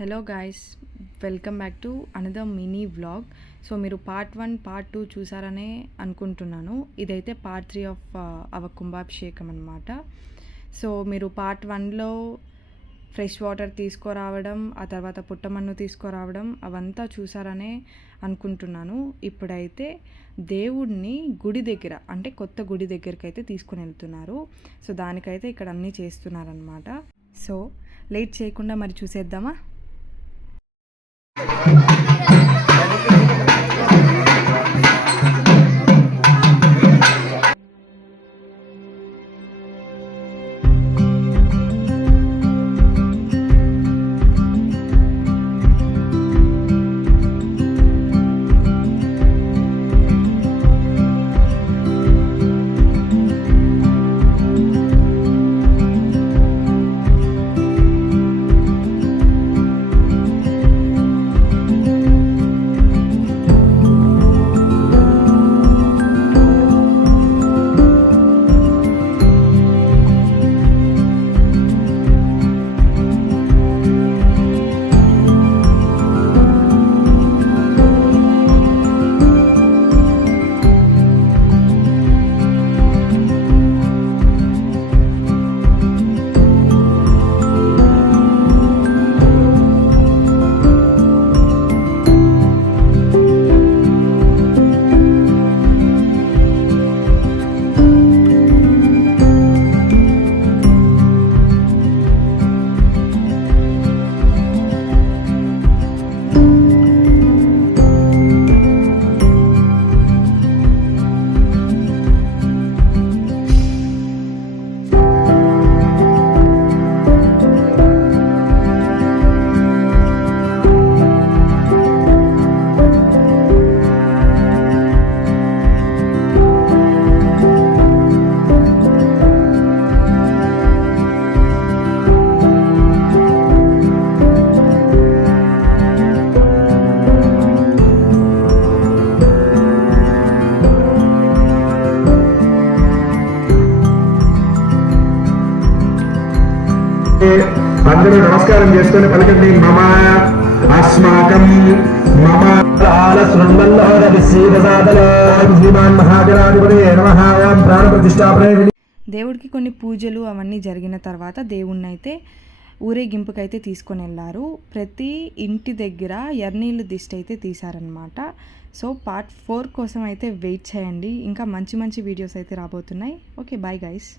Hello guys, welcome back to another mini vlog. So మీరు part 1 part 2 చూసారనే అనుకుంటున్నాను. ఇదైతే part 3 of our కుంభాభిషేకం అనమాట. So మీరు పార్ట్ 1లో ఫ్రెష్ వాటర్ తీసుకురావడం, ఆ తర్వాత పుట్టమన్ను తీసుకురావడం అవంతా చూసారనే అనుకుంటున్నాను. ఇప్పుడైతే దేవుడిని గుడి దగ్గర, అంటే కొత్త గుడి దగ్గరికి అయితే తీసుకుని వెళ్తున్నారు. సో దానికైతే ఇక్కడ అన్నీ చేస్తున్నారనమాట. సో లేట్ చేయకుండా మరి చూసేద్దామా. అందరూ నమస్కారం చేసుకొని పలకండి. మమ అస్మాకం మమ దేవుడికి కొన్ని పూజలు అవన్నీ జరిగిన తర్వాత దేవుణ్ణి అయితే ఊరేగింపుకైతే తీసుకొని వెళ్ళారు. ప్రతి ఇంటి దగ్గర ఎర్నీళ్ళు దిష్టి అయితే తీశారనమాట. సో పార్ట్ 4 కోసం అయితే వెయిట్ చేయండి. ఇంకా మంచి మంచి వీడియోస్ అయితే రాబోతున్నాయి. Okay, bye guys.